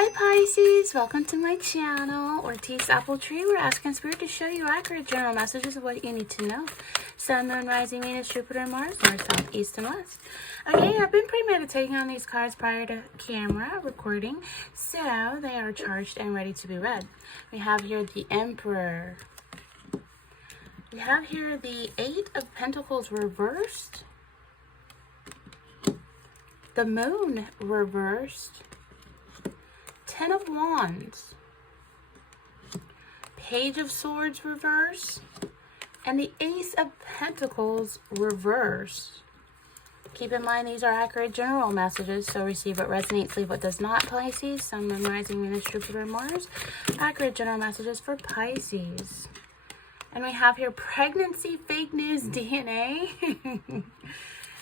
Hi Pisces, welcome to my channel, Ortiz Apple Tree. We're asking Spirit to show you accurate general messages of what you need to know. Sun, Moon, Rising, Venus, Jupiter, Mars, North, South, East, and West. Okay, I've been premeditating on these cards prior to camera recording, so they are charged and ready to be read. We have here the Emperor. We have here the Eight of Pentacles reversed. The Moon reversed. Ten of Wands, Page of Swords reverse, and the Ace of Pentacles reverse. Keep in mind these are accurate general messages, so receive what resonates, leave what does not. Pisces, Sun, Moon, Rising, Venus, Jupiter, Mars. Accurate general messages for Pisces. And we have here pregnancy, fake news, DNA.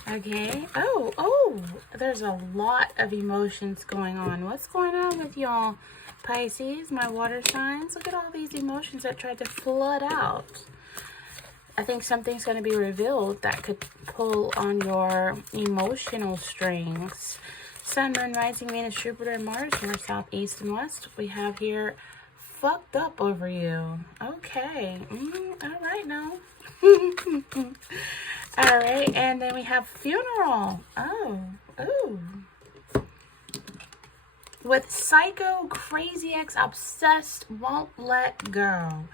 Okay. Oh, there's a lot of emotions going on. What's going on with y'all, Pisces, my water signs? Look at all these emotions that tried to flood out. I think something's going to be revealed that could pull on your emotional strings. Sun, Moon, Rising, Venus, Jupiter, Mars, North, South, East, and West. We have here fucked up over you. Okay. All right now. All right, and then we have funeral. Oh. With psycho, crazy ex, obsessed, won't let go.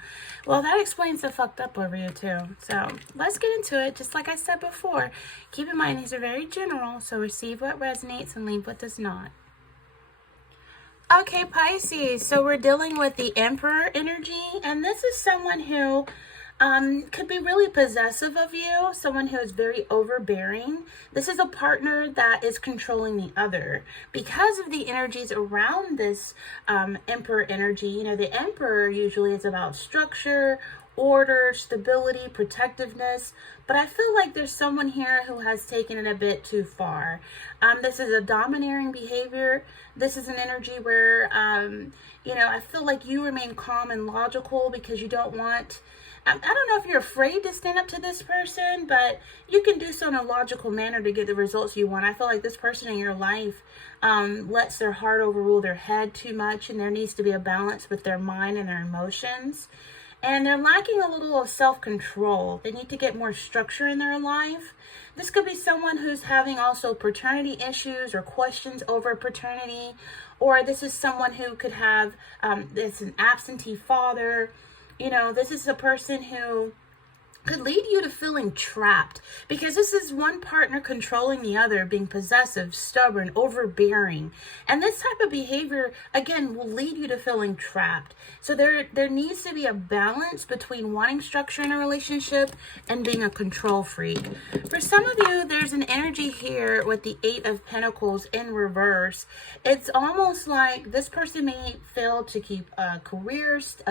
Well, that explains the fucked up over you too. So let's get into it. Just like I said before, keep in mind these are very general, so receive what resonates and leave what does not. Okay, Pisces, so we're dealing with the Emperor energy, and this is someone who could be really possessive of you, someone who is very overbearing. This is a partner that is controlling the other. Because of the energies around this Emperor energy, you know, the Emperor usually is about structure, order, stability, protectiveness, but I feel like there's someone here who has taken it a bit too far. This is a domineering behavior. This is an energy where, you know, I feel like you remain calm and logical because you don't want... I don't know if you're afraid to stand up to this person, but you can do so in a logical manner to get the results you want. I feel like this person in your life lets their heart overrule their head too much, and there needs to be a balance with their mind and their emotions. And they're lacking a little of self-control. They need to get more structure in their life. This could be someone who's having also paternity issues or questions over paternity, or this is someone who could have, it's an absentee father. You know, this is a person who could lead you to feeling trapped because this is one partner controlling the other, being possessive, stubborn, overbearing. And this type of behavior, again, will lead you to feeling trapped. So there needs to be a balance between wanting structure in a relationship and being a control freak. For some of you, there's an energy here with the Eight of Pentacles in reverse. It's almost like this person may fail to keep a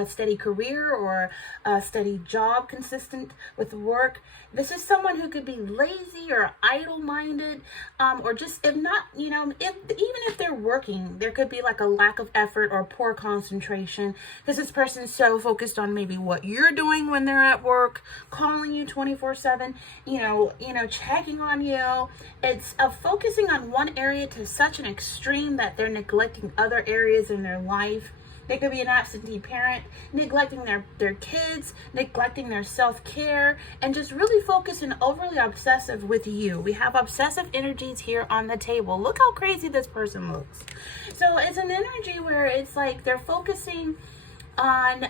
steady career or a steady job consistent with work. This is someone who could be lazy or idle-minded, or just, if not, you know, even if they're working, there could be like a lack of effort or poor concentration because this person is so focused on maybe what you're doing when they're at work, calling you 24/7, you know, checking on you. It's focusing on one area to such an extreme that they're neglecting other areas in their life. They could be an absentee parent, neglecting their kids, neglecting their self-care, and just really focusing overly obsessive with you. We have obsessive energies here on the table. Look how crazy this person looks. So it's an energy where it's like they're focusing on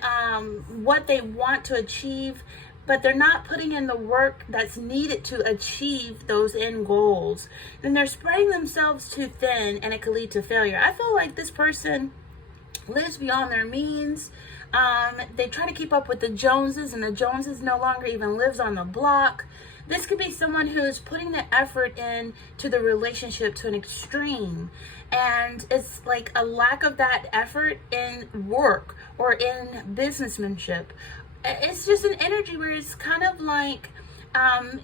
what they want to achieve, but they're not putting in the work that's needed to achieve those end goals. Then they're spreading themselves too thin, and it could lead to failure. I feel like this person lives beyond their means. They try to keep up with the Joneses, and the Joneses no longer even lives on the block. This could be someone who is putting the effort in to the relationship to an extreme, and it's like a lack of that effort in work or in businessmanship. It's just an energy where it's kind of like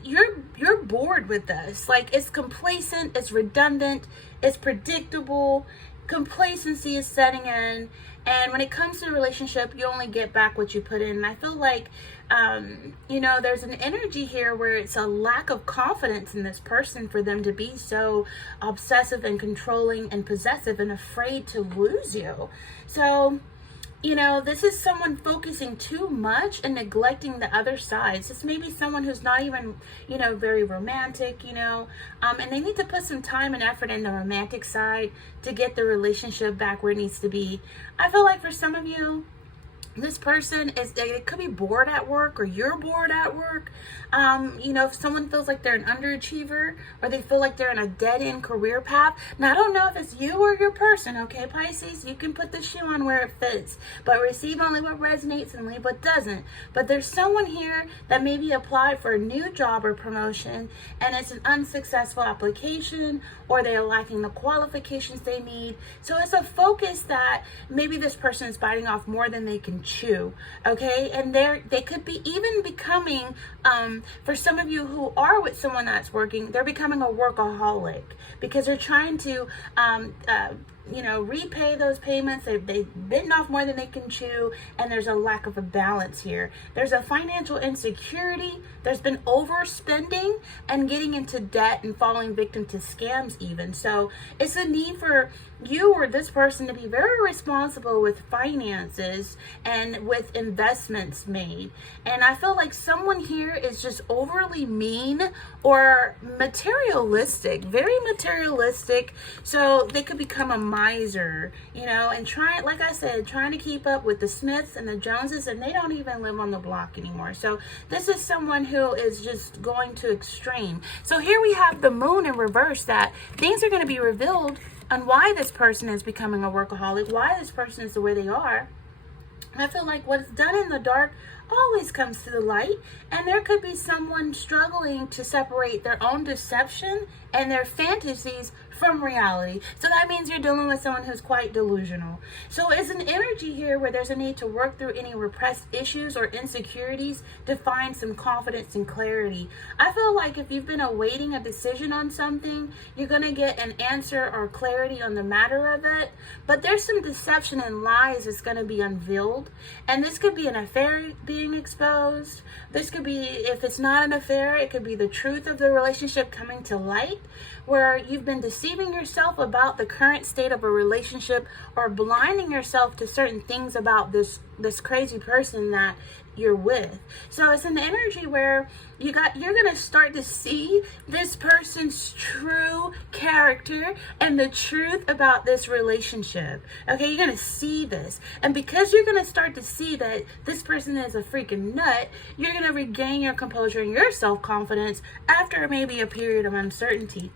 you're bored with this. Like, it's complacent, it's redundant, it's predictable. complacency is setting in. And when it comes to a relationship, you only get back what you put in. And I feel like, there's an energy here where it's a lack of confidence in this person for them to be so obsessive and controlling and possessive and afraid to lose you. So, this is someone focusing too much and neglecting the other sides. This may be someone who's not even, very romantic, and they need to put some time and effort in the romantic side to get the relationship back where it needs to be. I feel like for some of you, this person it could be bored at work, or you're bored at work. If someone feels like they're an underachiever, or they feel like they're in a dead-end career path. Now, I don't know if it's you or your person, okay, Pisces? You can put the shoe on where it fits, but receive only what resonates and leave what doesn't. But there's someone here that maybe applied for a new job or promotion, and it's an unsuccessful application, or they are lacking the qualifications they need. So it's a focus that maybe this person is biting off more than they can chew, okay? And they could be even becoming, for some of you who are with someone that's working, they're becoming a workaholic because they're trying to repay those payments. They've bitten off more than they can chew, and there's a lack of a balance here. There's a financial insecurity. There's been overspending and getting into debt and falling victim to scams even. So it's a need for you or this person to be very responsible with finances and with investments made. And I feel like someone here is just overly mean or materialistic, very materialistic. So they could become a miser, and like I said, trying to keep up with the Smiths and the Joneses, and they don't even live on the block anymore. So this is someone who is just going to extreme. So here we have the moon in reverse, that things are going to be revealed on why this person is becoming a workaholic, why this person is the way they are. I feel like what's done in the dark always comes to the light, and there could be someone struggling to separate their own deception and their fantasies from reality. So that means you're dealing with someone who's quite delusional. So it's an energy here where there's a need to work through any repressed issues or insecurities to find some confidence and clarity. I feel like if you've been awaiting a decision on something, you're going to get an answer or clarity on the matter of it. But there's some deception and lies that's going to be unveiled. And this could be an affair being exposed. This could be, if it's not an affair, it could be the truth of the relationship coming to light, where you've been deceiving yourself about the current state of a relationship, or blinding yourself to certain things about this crazy person that you're with. So it's an energy where you're going to start to see this person's true character and the truth about this relationship. Okay, you're going to see this. And because you're going to start to see that this person is a freaking nut, you're going to regain your composure and your self-confidence after maybe a period of uncertainty.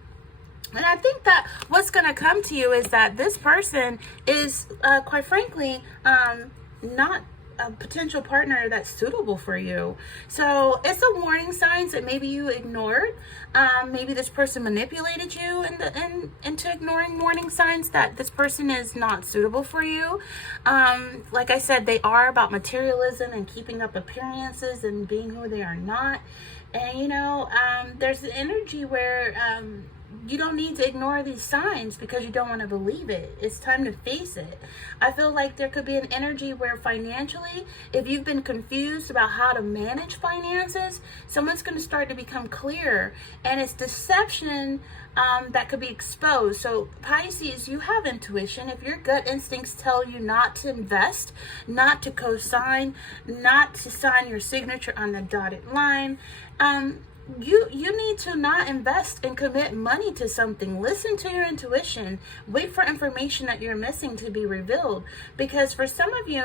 And I think that what's going to come to you is that this person is, quite frankly, not a potential partner that's suitable for you. So it's a warning signs that maybe you ignored. Maybe this person manipulated you into ignoring warning signs that this person is not suitable for you. Like I said, they are about materialism and keeping up appearances and being who they are not. And, there's an energy where you don't need to ignore these signs because you don't want to believe it. It's time to face it. I feel like there could be an energy where financially, if you've been confused about how to manage finances, someone's going to start to become clear. And it's deception that could be exposed. So Pisces, you have intuition. If your gut instincts tell you not to invest, not to co-sign, not to sign your signature on the dotted line, you need to not invest and commit money to something. Listen to your intuition. Wait for information that you're missing to be revealed. Because for some of you,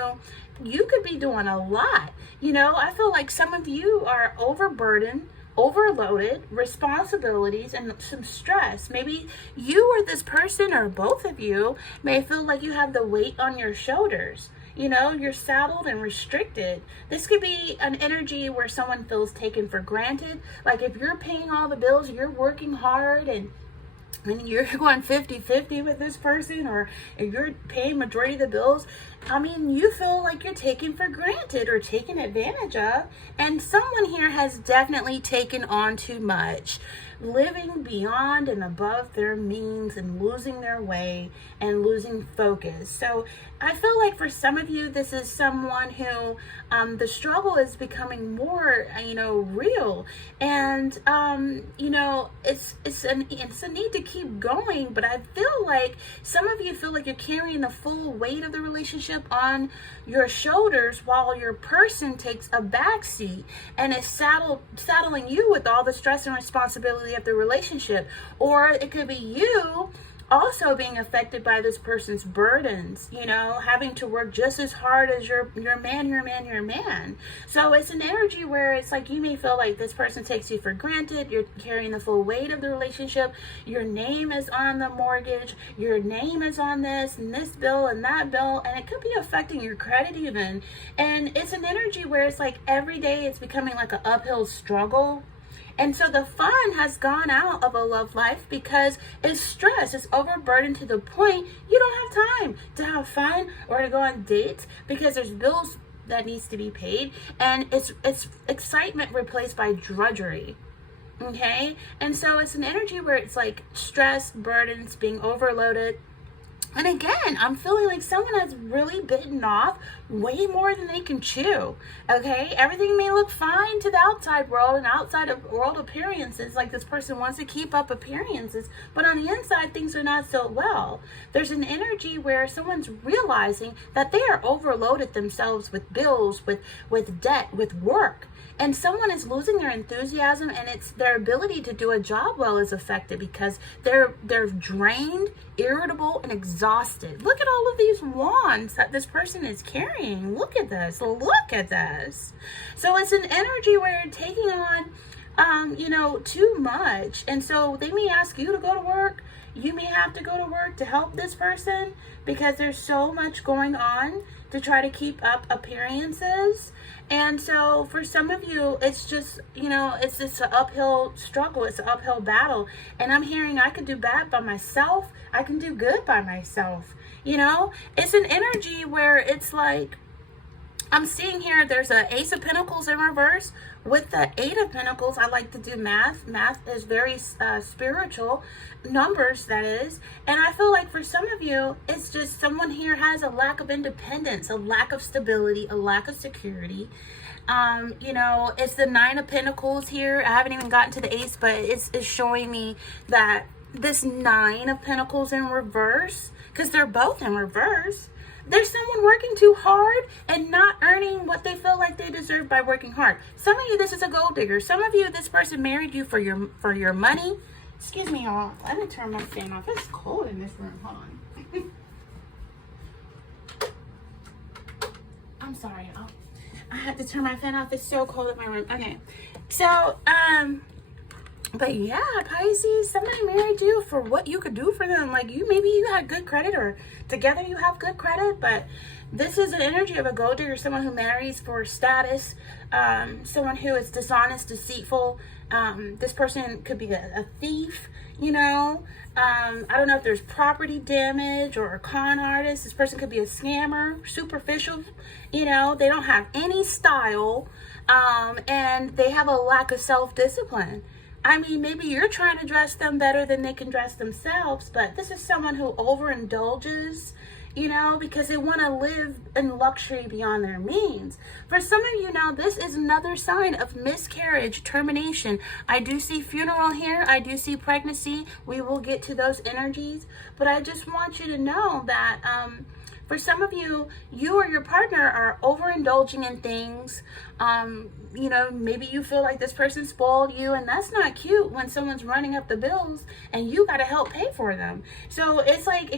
you could be doing a lot. I feel like some of you are overburdened, overloaded, responsibilities, and some stress. Maybe you or this person, or both of you, may feel like you have the weight on your shoulders. You're saddled and restricted. This could be an energy where someone feels taken for granted. Like if you're paying all the bills, you're working hard, and and you're going 50-50 with this person, or if you're paying majority of the bills, I mean, you feel like you're taken for granted or taken advantage of. And someone here has definitely taken on too much, living beyond and above their means and losing their way and losing focus. So I feel like for some of you, this is someone who the struggle is becoming more, real. And, it's a need to keep going. But I feel like some of you feel like you're carrying the full weight of the relationship on your shoulders, while your person takes a back seat and is saddling you with all the stress and responsibility of the relationship. Or it could be you also being affected by this person's burdens, having to work just as hard as your man. So it's an energy where it's like you may feel like this person takes you for granted. You're carrying the full weight of the relationship. Your name is on the mortgage. Your name is on this and this bill and that bill, and it could be affecting your credit even. And it's an energy where it's like every day it's becoming like an uphill struggle. And so the fun has gone out of a love life because it's stress. It's overburdened to the point you don't have time to have fun or to go on dates because there's bills that needs to be paid. And it's excitement replaced by drudgery. Okay? And so it's an energy where it's like stress, burdens, being overloaded. And again, I'm feeling like someone has really bitten off way more than they can chew, okay? Everything may look fine to the outside world and outside of world appearances, like this person wants to keep up appearances, but on the inside, things are not so well. There's an energy where someone's realizing that they are overloaded themselves with bills, with debt, with work. And someone is losing their enthusiasm, and it's their ability to do a job well is affected because they're drained, irritable, and exhausted. Look at all of these wands that this person is carrying. Look at this. Look at this. So it's an energy where you're taking on, too much. And so they may ask you to go to work. You may have to go to work to help this person because there's so much going on to try to keep up appearances. And so for some of you, it's just, it's an uphill struggle. It's an uphill battle. And I'm hearing I could do bad by myself. I can do good by myself. It's an energy where it's like, I'm seeing here there's an Ace of Pentacles in reverse. With the Eight of Pentacles, I like to do math. Math is very spiritual. Numbers, that is. And I feel like for some of you, it's just someone here has a lack of independence, a lack of stability, a lack of security. It's the Nine of Pentacles here. I haven't even gotten to the Ace, but it's showing me that this Nine of Pentacles in reverse, because they're both in reverse, there's someone working too hard and not earning what they feel like they deserve by working hard. Some of you, this is a gold digger. Some of you, this person married you for your money. Excuse me, y'all. Let me turn my fan off. It's cold in this room. Hold on. I'm sorry, y'all. I had to turn my fan off. It's so cold in my room. Okay. So, but yeah, Pisces, somebody married you for what you could do for them. Like maybe you had good credit, or together you have good credit, but this is an energy of a gold digger, someone who marries for status, someone who is dishonest, deceitful. This person could be a thief, I don't know if there's property damage or a con artist. This person could be a scammer, superficial, they don't have any style, and they have a lack of self-discipline. I mean, maybe you're trying to dress them better than they can dress themselves, but this is someone who overindulges, because they want to live in luxury beyond their means. For some of you now, this is another sign of miscarriage, termination. I do see funeral here. I do see pregnancy. We will get to those energies, but I just want you to know that, for some of you, you or your partner are overindulging in things. Maybe you feel like this person spoiled you, and that's not cute when someone's running up the bills and you got to help pay for them. So it's like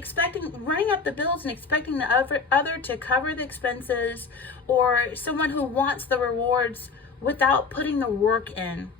running up the bills and expecting the other to cover the expenses, or someone who wants the rewards without putting the work in.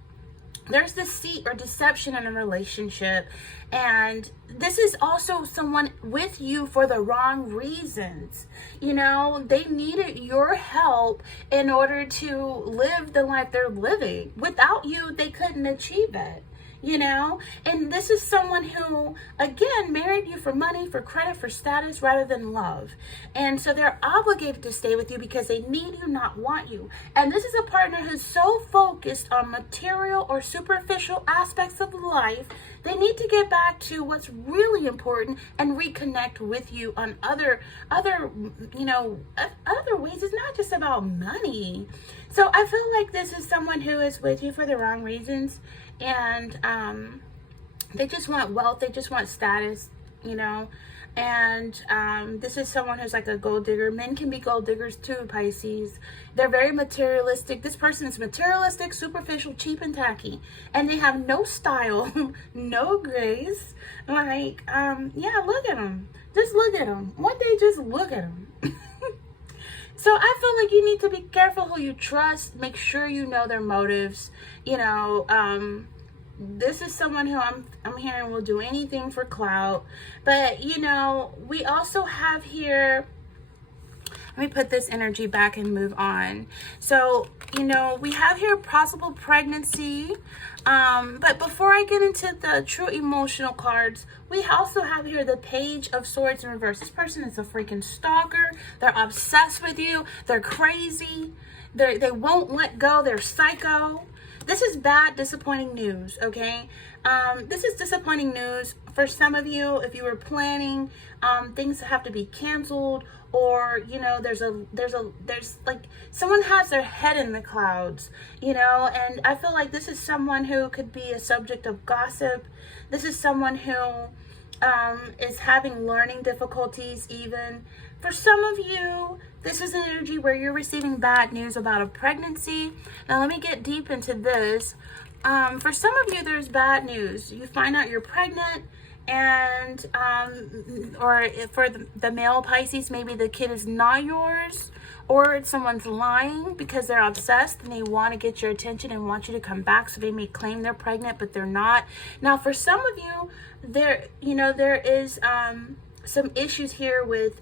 There's deceit or deception in a relationship, and this is also someone with you for the wrong reasons. They needed your help in order to live the life they're living. Without you, they couldn't achieve it. you know? And this is someone who, again, married you for money, for credit, for status, rather than love. And so they're obligated to stay with you because they need you, not want you. And this is a partner who's so focused on material or superficial aspects of life, they need to get back to what's really important and reconnect with you on other ways. It's not just about money. So I feel like this is someone who is with you for the wrong reasons, and they just want wealth, they just want status, you know. And this is someone who's like a gold digger. Men can be gold diggers too, Pisces. They're very materialistic. This person is materialistic, superficial, cheap, and tacky. And they have no style, no grace. Like, yeah, look at them. Just look at them. One day, just look at them. So I feel like you need to be careful who you trust. Make sure you know their motives. You know, this is someone who I'm hearing will do anything for clout. But, you know, we also have here, let me put this energy back and move on. So, you know, we have here possible pregnancy. But before I get into the true emotional cards, we also have here the Page of Swords in reverse. This person is a freaking stalker. They're obsessed with you. They're crazy. They won't let go. They're psycho. This is bad, disappointing news, okay? This is disappointing news for some of you. If you were planning things that have to be canceled, or, you know, there's like someone has their head in the clouds, you know, and I feel like this is someone who could be a subject of gossip. This is someone who is having learning difficulties even. For some of you, this is an energy where you're receiving bad news about a pregnancy. Now, let me get deep into this. For some of you, there's bad news. You find out you're pregnant, and or for the male Pisces, maybe the kid is not yours, or someone's lying because they're obsessed and they want to get your attention and want you to come back, so they may claim they're pregnant, but they're not. Now, for some of you, there is some issues here with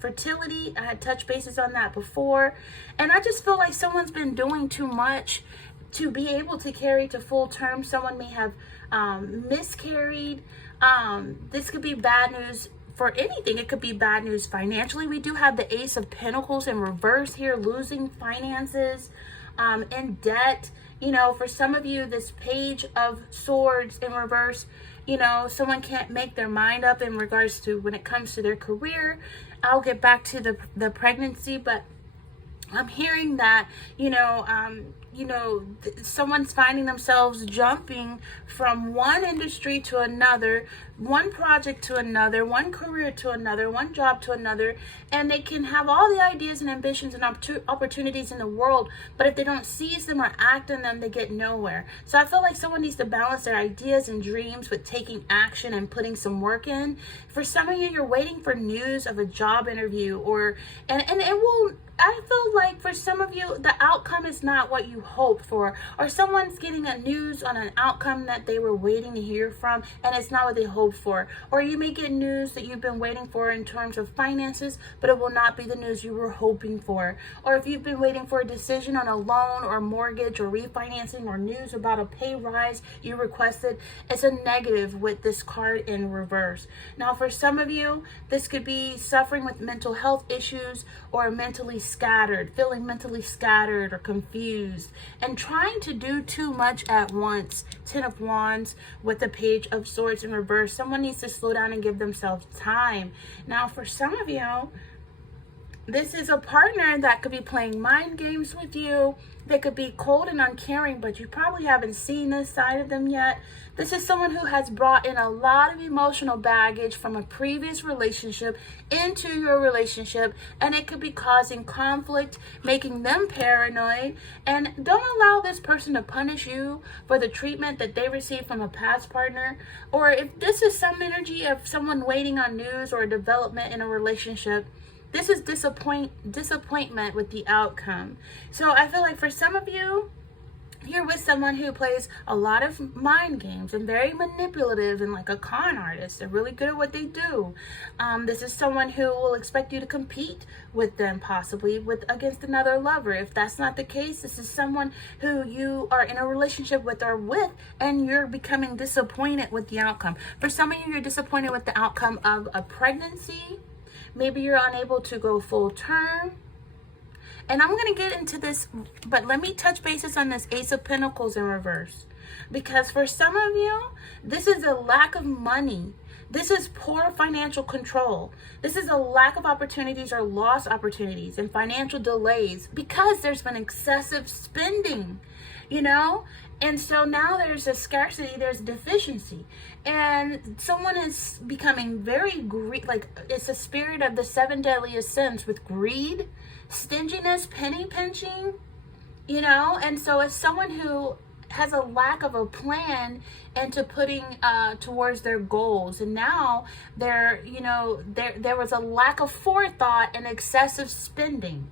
fertility. I had touched bases on that before, and I just feel like someone's been doing too much to be able to carry to full term. Someone may have miscarried. This could be bad news for anything. It could be bad news financially. We do have the Ace of Pentacles in reverse here, losing finances, in debt. You know, for some of you, this Page of Swords in reverse, you know, someone can't make their mind up in regards to when it comes to their career. I'll get back to the pregnancy, but I'm hearing that, someone's finding themselves jumping from one industry to another, one project to another, one career to another, one job to another, and they can have all the ideas and ambitions and opportunities in the world, but if they don't seize them or act on them, they get nowhere. So I feel like someone needs to balance their ideas and dreams with taking action and putting some work in. For some of you, you're waiting for news of a job interview, and it will, I feel like for some of you, the outcome is not what you hoped for, or someone's getting a news on an outcome that they were waiting to hear from, and it's not what they hoped for. Or you may get news that you've been waiting for in terms of finances, but it will not be the news you were hoping for. Or if you've been waiting for a decision on a loan or mortgage or refinancing, or news about a pay rise you requested, it's a negative with this card in reverse. Now, for some of you, this could be suffering with mental health issues, or mentally scattered, feeling mentally scattered or confused, and trying to do too much at once. 10 of Wands with the Page of Swords in reverse. Someone needs to slow down and give themselves time. Now, for some of you, this is a partner that could be playing mind games with you. They could be cold and uncaring, but you probably haven't seen this side of them yet. This is someone who has brought in a lot of emotional baggage from a previous relationship into your relationship, and it could be causing conflict, making them paranoid. And don't allow this person to punish you for the treatment that they received from a past partner. Or if this is some energy of someone waiting on news or development in a relationship, this is disappointment with the outcome. So I feel like for some of you, you're with someone who plays a lot of mind games and very manipulative and like a con artist. They're really good at what they do. This is someone who will expect you to compete with them, possibly with against another lover. If that's not the case, this is someone who you are in a relationship with or with, and you're becoming disappointed with the outcome. For some of you, you're disappointed with the outcome of a pregnancy. Maybe you're unable to go full term. And I'm going to get into this, but let me touch bases on this Ace of Pentacles in reverse. Because for some of you, this is a lack of money. This is poor financial control. This is a lack of opportunities or lost opportunities and financial delays because there's been excessive spending, you know? And so now there's a scarcity, there's deficiency. And someone is becoming very like it's a spirit of the 7 deadliest sins with greed, stinginess, penny pinching, you know? And so it's someone who has a lack of a plan into putting towards their goals. And now there was a lack of forethought and excessive spending.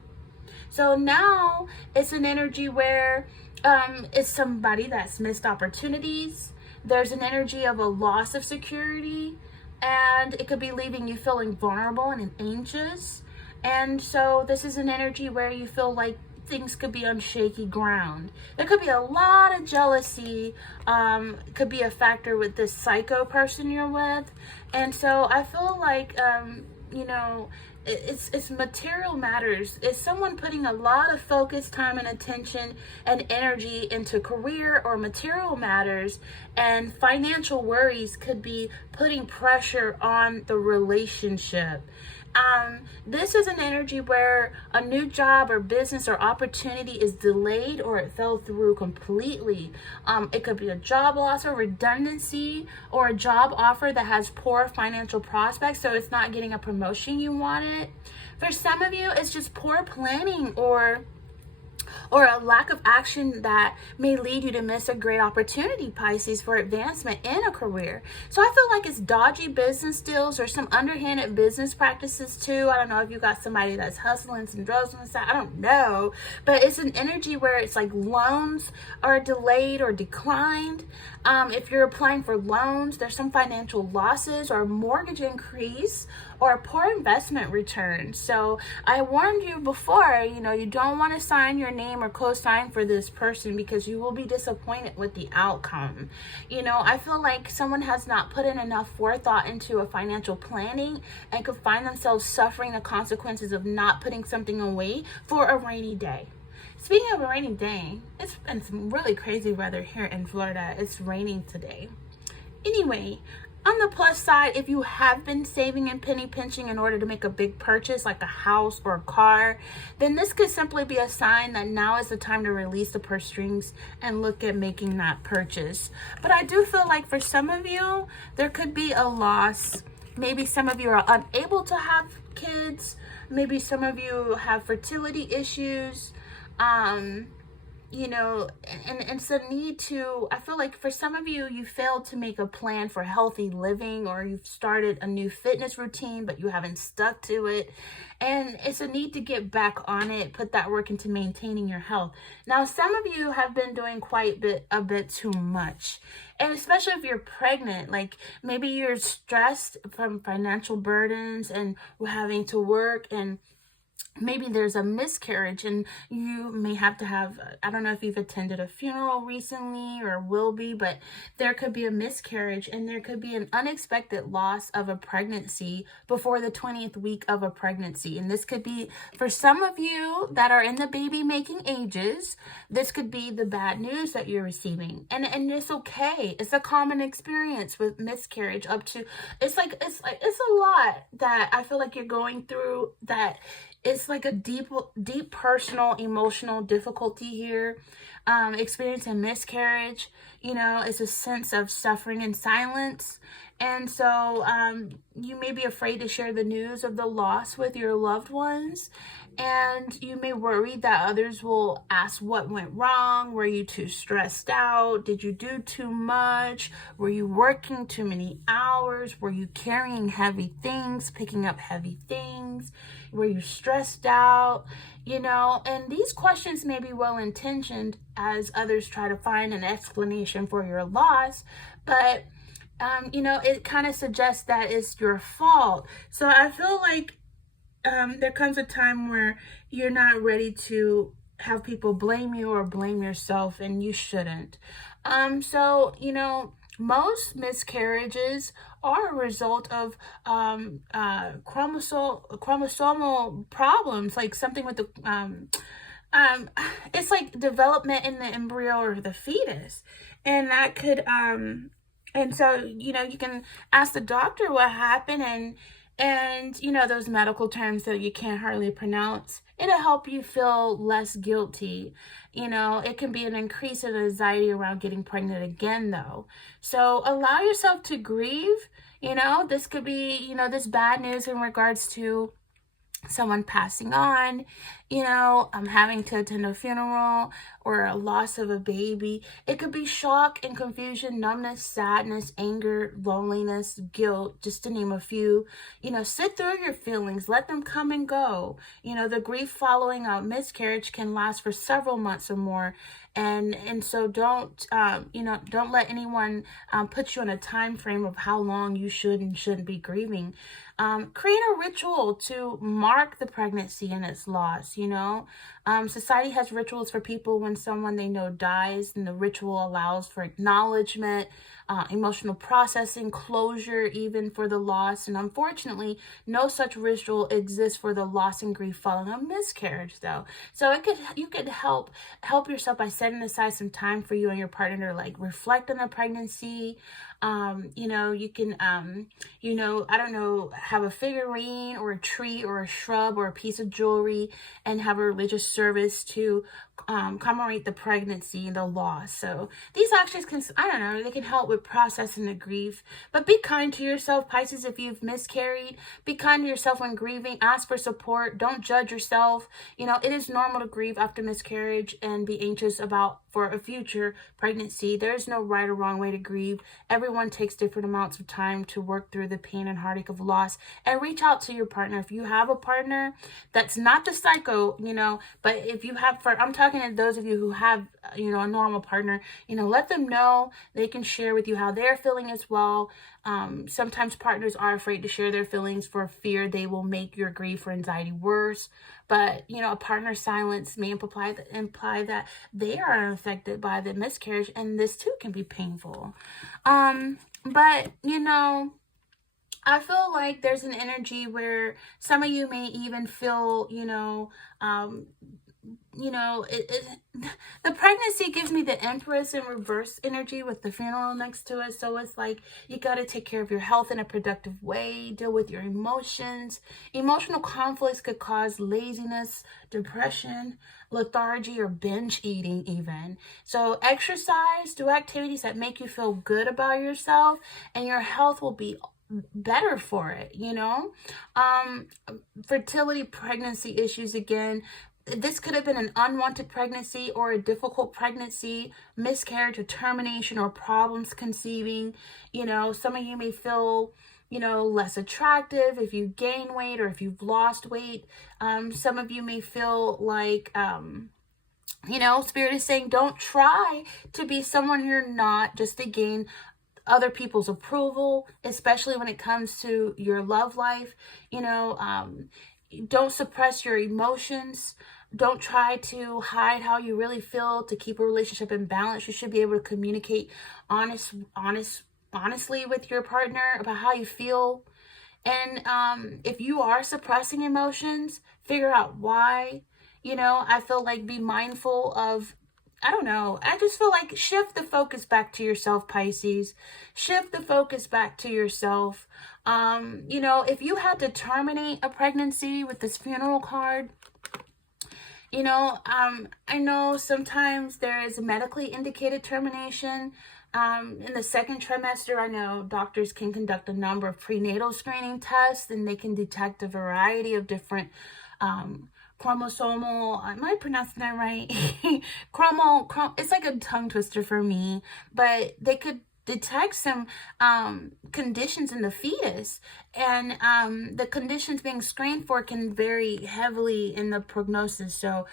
So now it's an energy where it's somebody that's missed opportunities. There's an energy of a loss of security, and it could be leaving you feeling vulnerable and anxious. And so this is an energy where you feel like things could be on shaky ground. There could be a lot of jealousy, could be a factor with this psycho person you're with. And so I feel like, it's material matters. It's someone putting a lot of focus, time, and attention and energy into career or material matters, and financial worries could be putting pressure on the relationship. This is an energy where a new job or business or opportunity is delayed or it fell through completely. It could be a job loss or redundancy, or a job offer that has poor financial prospects, so it's not getting a promotion you wanted. For some of you, it's just poor planning or a lack of action that may lead you to miss a great opportunity, Pisces, for advancement in a career. So I feel like it's dodgy business deals or some underhanded business practices too. I don't know if you got somebody that's hustling some drugs on the side. I don't know. But it's an energy where it's like loans are delayed or declined. If you're applying for loans, there's some financial losses or mortgage increase or a poor investment return. So I warned you before, you don't want to sign your name or co-sign for this person because you will be disappointed with the outcome. I feel like someone has not put in enough forethought into a financial planning and could find themselves suffering the consequences of not putting something away for a rainy day. Speaking of a rainy day, it's been some really crazy weather here in Florida. It's raining today. Anyway, on the plus side, if you have been saving and penny pinching in order to make a big purchase like a house or a car, then this could simply be a sign that now is the time to release the purse strings and look at making that purchase. But I do feel like for some of you, there could be a loss. Maybe some of you are unable to have kids. Maybe some of you have fertility issues. And it's a need to, I feel like for some of you, you failed to make a plan for healthy living, or you've started a new fitness routine, but you haven't stuck to it. And it's a need to get back on it, put that work into maintaining your health. Now, some of you have been doing a bit too much. And especially if you're pregnant, like maybe you're stressed from financial burdens and having to work, and maybe there's a miscarriage and you may have to have, I don't know if you've attended a funeral recently or will be, but there could be a miscarriage and there could be an unexpected loss of a pregnancy before the 20th week of a pregnancy. And this could be, for some of you that are in the baby making ages, this could be the bad news that you're receiving. And it's okay. It's a common experience with miscarriage up to, it's a lot that I feel like you're going through, that it's like a deep personal, emotional difficulty here. Experiencing miscarriage, it's a sense of suffering in silence. And so you may be afraid to share the news of the loss with your loved ones. And you may worry that others will ask what went wrong. Were you too stressed out? Did you do too much? Were you working too many hours? Were you carrying heavy things, picking up heavy things? Were you stressed out? And these questions may be well intentioned as others try to find an explanation for your loss, but it kind of suggests that it's your fault. So I feel like there comes a time where you're not ready to have people blame you or blame yourself, and you shouldn't. Most miscarriages are a result of chromosomal problems, like something with the um, it's like development in the embryo or the fetus, and that could and so you can ask the doctor what happened, and those medical terms that you can't hardly pronounce. It'll help you feel less guilty. It can be an increase in anxiety around getting pregnant again, though. So allow yourself to grieve. This could be, this bad news in regards to someone passing on, having to attend a funeral or a loss of a baby. It could be shock and confusion, numbness, sadness, anger, loneliness, guilt, just to name a few. Sit through your feelings, let them come and go. The grief following a miscarriage can last for several months or more. And so don't let anyone put you on a time frame of how long you should and shouldn't be grieving. Create a ritual to mark the pregnancy and its loss. Society has rituals for people when someone they know dies, and the ritual allows for acknowledgement, emotional processing, closure, even for the loss. And unfortunately, no such ritual exists for the loss and grief following a miscarriage, though. So you could help yourself by setting aside some time for you and your partner to like reflect on the pregnancy. You can, I don't know, have a figurine or a tree or a shrub or a piece of jewelry and have a religious service to commemorate the pregnancy and the loss. So these actions they can help with processing the grief. But be kind to yourself, Pisces. If you've miscarried, be kind to yourself when grieving. Ask for support. Don't judge yourself. It is normal to grieve after miscarriage and be anxious for a future pregnancy. There is no right or wrong way to grieve. Everyone takes different amounts of time to work through the pain and heartache of loss, and reach out to your partner. If you have a partner that's not the psycho, but if you have, I'm talking to those of you who have, a normal partner, let them know. They can share with you how they're feeling as well. Sometimes partners are afraid to share their feelings for fear they will make your grief or anxiety worse. But, a partner's silence may imply that they are affected by the miscarriage, and this too can be painful. But, I feel like there's an energy where some of you may even feel, the pregnancy gives me the Empress in reverse energy with the funeral next to it. So it's like you got to take care of your health in a productive way, deal with your emotions. Emotional conflicts could cause laziness, depression, lethargy, or binge eating even. So exercise, do activities that make you feel good about yourself, and your health will be better for it. Fertility, pregnancy issues again. This could have been an unwanted pregnancy or a difficult pregnancy, miscarriage or termination, or problems conceiving. Some of you may feel, less attractive if you gain weight or if you've lost weight. Some of you may feel like, Spirit is saying don't try to be someone you're not just to gain other people's approval, especially when it comes to your love life. Don't suppress your emotions. Don't try to hide how you really feel to keep a relationship in balance. You should be able to communicate honestly with your partner about how you feel. And if you are suppressing emotions, figure out why. I feel like be mindful of, I just feel like shift the focus back to yourself, Pisces. Shift the focus back to yourself. If you had to terminate a pregnancy with this funeral card, I know sometimes there is a medically indicated termination. In the second trimester, I know doctors can conduct a number of prenatal screening tests, and they can detect a variety of different chromosomal, am I pronouncing that right? It's like a tongue twister for me, but they could detect some conditions in the fetus, and the conditions being screened for can vary heavily in the prognosis. So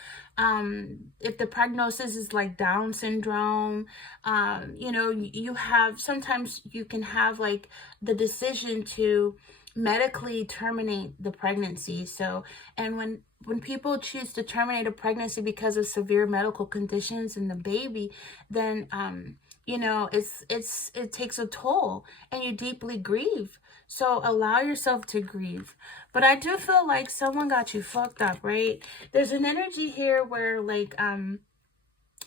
if the prognosis is like Down syndrome, you have, sometimes you can have like the decision to medically terminate the pregnancy. So, and when people choose to terminate a pregnancy because of severe medical conditions in the baby, then it takes a toll, and you deeply grieve. So allow yourself to grieve. But I do feel like someone got you fucked up, right? There's an energy here where like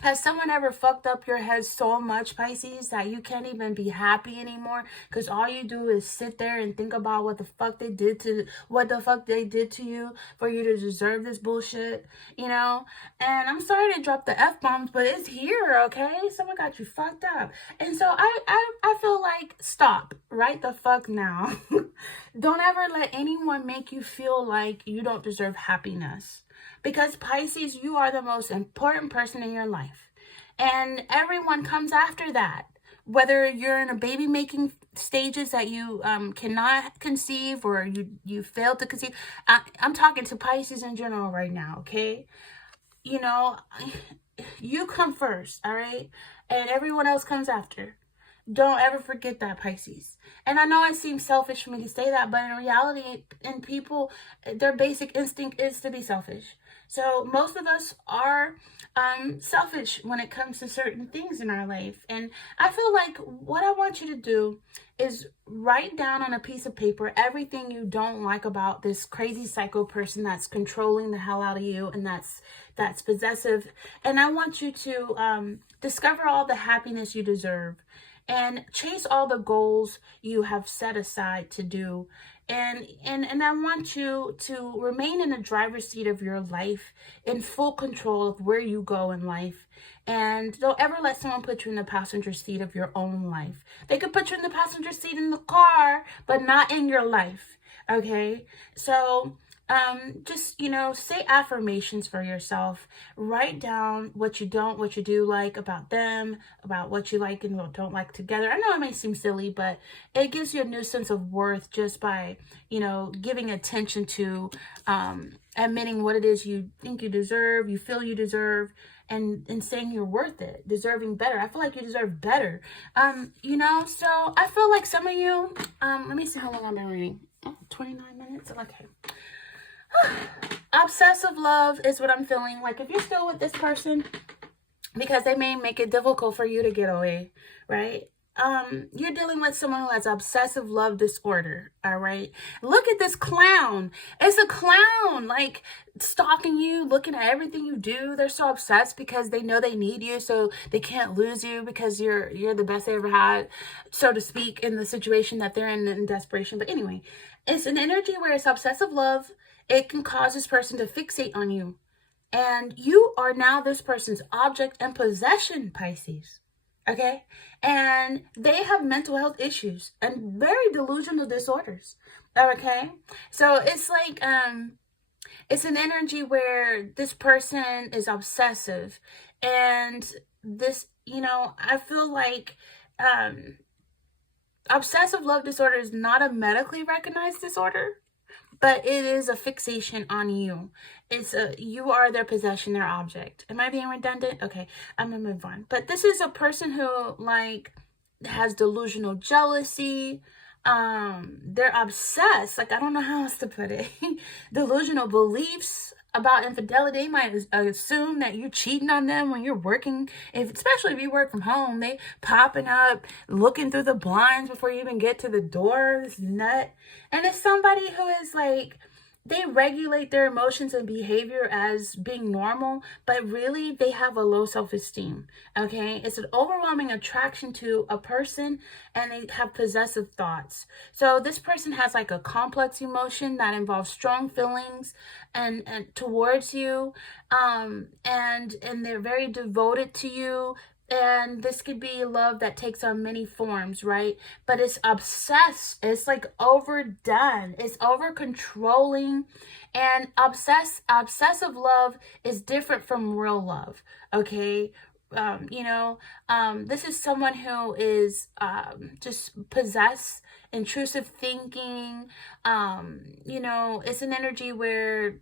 has someone ever fucked up your head so much, Pisces, that you can't even be happy anymore? Because all you do is sit there and think about what the fuck they did to you for you to deserve this bullshit, you know? And I'm sorry to drop the F-bombs, but it's here, okay? Someone got you fucked up. And so I feel like, stop right the fuck now. Don't ever let anyone make you feel like you don't deserve happiness. Because Pisces, you are the most important person in your life. And everyone comes after that. Whether you're in a baby making stages that you cannot conceive, or you failed to conceive. I'm talking to Pisces in general right now, okay? You know, you come first, all right? And everyone else comes after. Don't ever forget that, Pisces. And I know it seems selfish for me to say that, but in reality, in people, their basic instinct is to be selfish. So most of us are selfish when it comes to certain things in our life. And I feel like what I want you to do is write down on a piece of paper everything you don't like about this crazy psycho person that's controlling the hell out of you, and that's possessive. And I want you to discover all the happiness you deserve, and chase all the goals you have set aside to do. And I want you to remain in the driver's seat of your life, in full control of where you go in life. And don't ever let someone put you in the passenger seat of your own life. They could put you in the passenger seat in the car, but not in your life. Okay? So just, say affirmations for yourself. Write down what you do like about them, about what you like and don't like together. I know it may seem silly, but it gives you a new sense of worth just by, giving attention to admitting what it is you think you deserve, you feel you deserve, and saying you're worth it, deserving better. I feel like you deserve better. So I feel like some of you, let me see how long I've been reading. 29 minutes. Okay. Obsessive love is what I'm feeling. Like, if you're still with this person, because they may make it difficult for you to get away, right? You're dealing with someone who has obsessive love disorder, all right? Look at this clown. It's a clown, like, stalking you, looking at everything you do. They're so obsessed because they know they need you, so they can't lose you because you're the best they ever had, so to speak, in the situation that they're in desperation. But anyway, it's an energy where it's obsessive love. It can cause this person to fixate on you. And you are now this person's object and possession, Pisces. Okay? And they have mental health issues and very delusional disorders. Okay? So it's like, it's an energy where this person is obsessive. And this, I feel like obsessive love disorder is not a medically recognized disorder, but it is a fixation on you. You are their possession, their object. Am I being redundant? Okay, I'm gonna move on. But this is a person who has delusional jealousy. They're obsessed. Like, I don't know how else to put it. Delusional beliefs about infidelity. They might assume that you're cheating on them when you're working, especially if you work from home. They popping up, looking through the blinds before you even get to the door. This nut. And it's somebody who is like, they regulate their emotions and behavior as being normal, but really they have a low self-esteem, okay? It's an overwhelming attraction to a person, and they have possessive thoughts. So this person has like a complex emotion that involves strong feelings and towards you, and they're very devoted to you. And this could be love that takes on many forms, right? But it's obsessed. It's like overdone. It's over controlling. And obsessive love is different from real love, okay? this is someone who is just possessed intrusive thinking. It's an energy where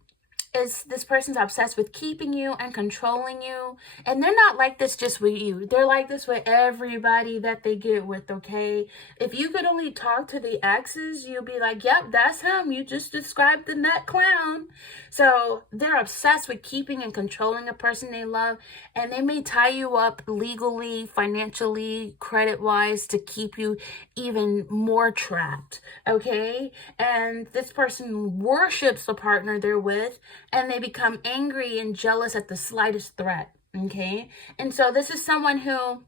is this person's obsessed with keeping you and controlling you. And they're not like this just with you. They're like this with everybody that they get with, okay? If you could only talk to the exes, you'll be like, yep, that's him. You just described the nut clown. So they're obsessed with keeping and controlling a person they love. And they may tie you up legally, financially, credit-wise to keep you even more trapped, okay? And this person worships the partner they're with, and they become angry and jealous at the slightest threat, okay? And so this is someone who,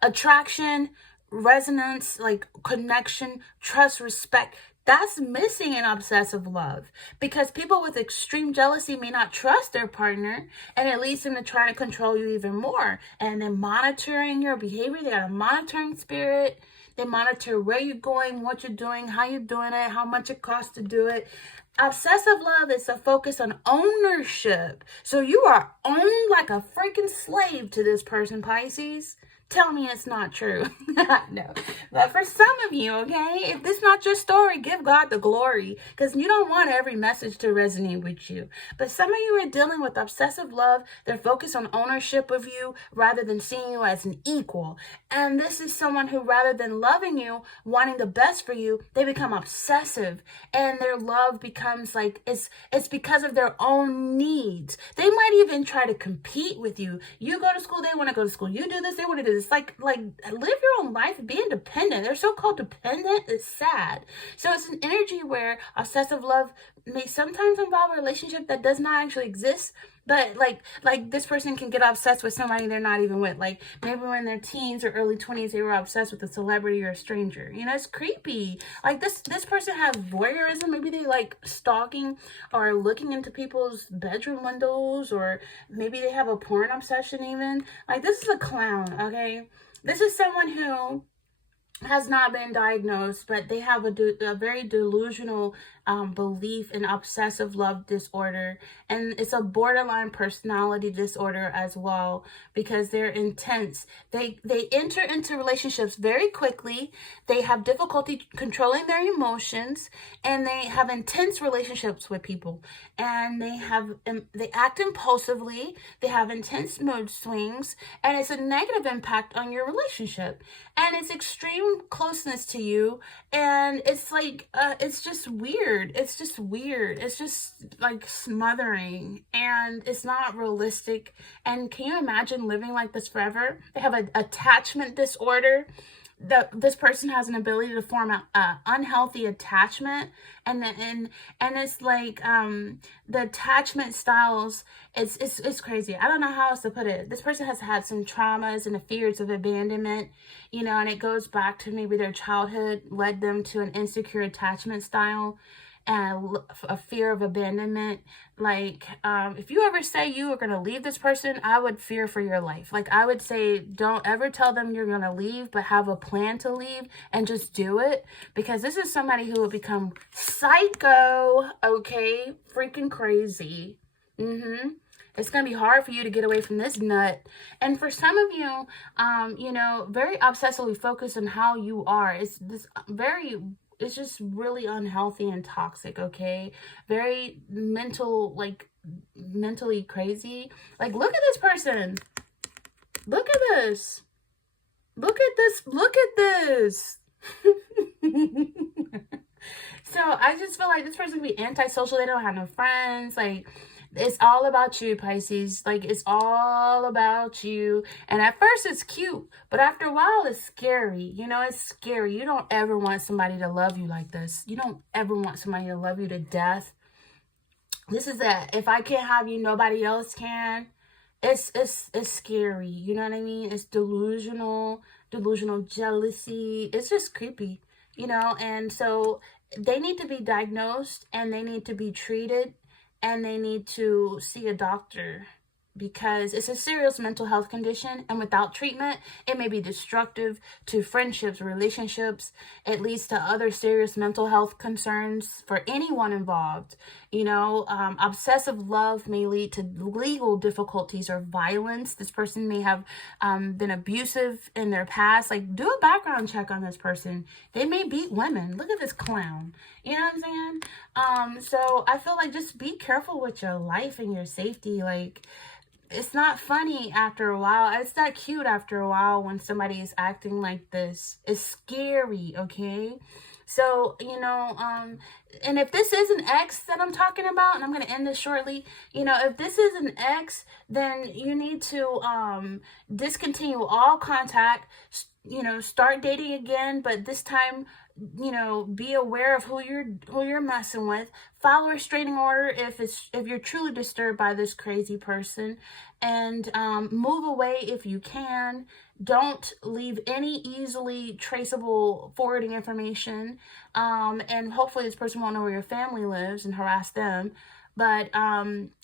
attraction, resonance, like connection, trust, respect, that's missing in obsessive love, because people with extreme jealousy may not trust their partner, and it leads them to try to control you even more. And then monitoring your behavior, they got a monitoring spirit. They monitor where you're going, what you're doing, how you're doing it, how much it costs to do it. Obsessive love is a focus on ownership. So you are owned like a freaking slave to this person, Pisces. Tell me it's not true. No. But for some of you, okay, if this is not your story, give God the glory, because you don't want every message to resonate with you. But some of you are dealing with obsessive love. They're focused on ownership of you rather than seeing you as an equal. And this is someone who, rather than loving you, wanting the best for you, they become obsessive, and their love becomes like, it's because of their own needs. They might even try to compete with you. You go to school, they want to go to school. You do this, they want to do this. Like live your own life, be independent. They're so called dependent. It's sad. So it's an energy where obsessive love may sometimes involve a relationship that does not actually exist. But like this person can get obsessed with somebody they're not even with. Like maybe when they're teens or early 20s, they were obsessed with a celebrity or a stranger. It's creepy. Like this person has voyeurism. Maybe they like stalking or looking into people's bedroom windows, or maybe they have a porn obsession even. Like this is a clown, okay? This is someone who has not been diagnosed, but they have a very delusional belief in obsessive love disorder, and it's a borderline personality disorder as well, because they're intense. They enter into relationships very quickly. They have difficulty controlling their emotions, and they have intense relationships with people, and they act impulsively. They have intense mood swings, and it's a negative impact on your relationship, and it's extreme closeness to you, and it's like it's just weird. It's just weird. It's just like smothering, and it's not realistic. And can you imagine living like this forever? They have an attachment disorder. This person has an ability to form a unhealthy attachment, and it's like the attachment styles. It's crazy. I don't know how else to put it. This person has had some traumas and fears of abandonment, and it goes back to maybe their childhood led them to an insecure attachment style and a fear of abandonment. Like if you ever say you are going to leave this person, I would fear for your life. Like I would say, don't ever tell them you're going to leave, but have a plan to leave and just do it, because this is somebody who will become psycho, okay? Freaking crazy. It's going to be hard for you to get away from this nut. And for some of you, very obsessively focused on how you are. It's just really unhealthy and toxic, okay? Very mentally crazy. Like, look at this person. Look at this. Look at this. Look at this. So I just feel like this person can be antisocial. They don't have no friends. Like, it's all about you, Pisces. Like, it's all about you. And at first it's cute, but after a while it's scary. It's scary. You don't ever want somebody to love you like this. You don't ever want somebody to love you to death. This is that if I can't have you, nobody else can. It's scary. You know what I mean? It's delusional jealousy. It's just creepy, and so they need to be diagnosed, and they need to be treated, and they need to see a doctor. because it's a serious mental health condition, and without treatment, it may be destructive to friendships, relationships. It leads to other serious mental health concerns for anyone involved. Obsessive love may lead to legal difficulties or violence. This person may have been abusive in their past. Like, do a background check on this person. They may beat women. Look at this clown. You know what I'm saying? So I feel like just be careful with your life and your safety. Like, it's not funny after a while. It's not cute after a while when somebody is acting like this. It's scary, okay? So, and if this is an ex that I'm talking about, and I'm going to end this shortly, if this is an ex, then you need to discontinue all contact, start dating again, but this time, be aware of who you're messing with. File a restraining order if you're truly disturbed by this crazy person, and move away if you can. Don't leave any easily traceable forwarding information, and hopefully this person won't know where your family lives and harass them. But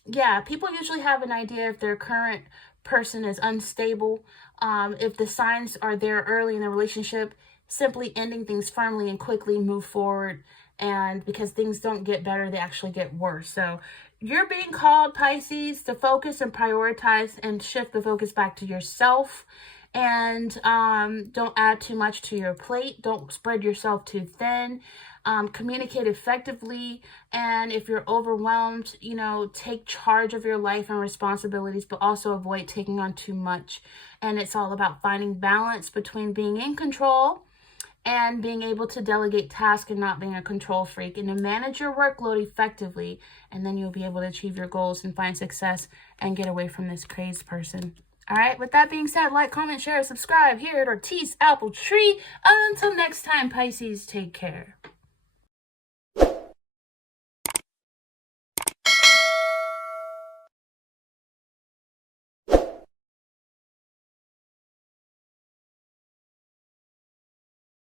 yeah, people usually have an idea if their current person is unstable. If the signs are there early in the relationship, simply ending things firmly and quickly move forward. And because things don't get better, they actually get worse. So you're being called, Pisces, to focus and prioritize and shift the focus back to yourself. And don't add too much to your plate. Don't spread yourself too thin. Communicate effectively. And if you're overwhelmed, take charge of your life and responsibilities, but also avoid taking on too much. And it's all about finding balance between being in control and being able to delegate tasks and not being a control freak, and to manage your workload effectively. And then you'll be able to achieve your goals and find success and get away from this crazed person. All right, with that being said, like, comment, share, subscribe here at Ortiz Apple Tree. Until next time, Pisces, take care.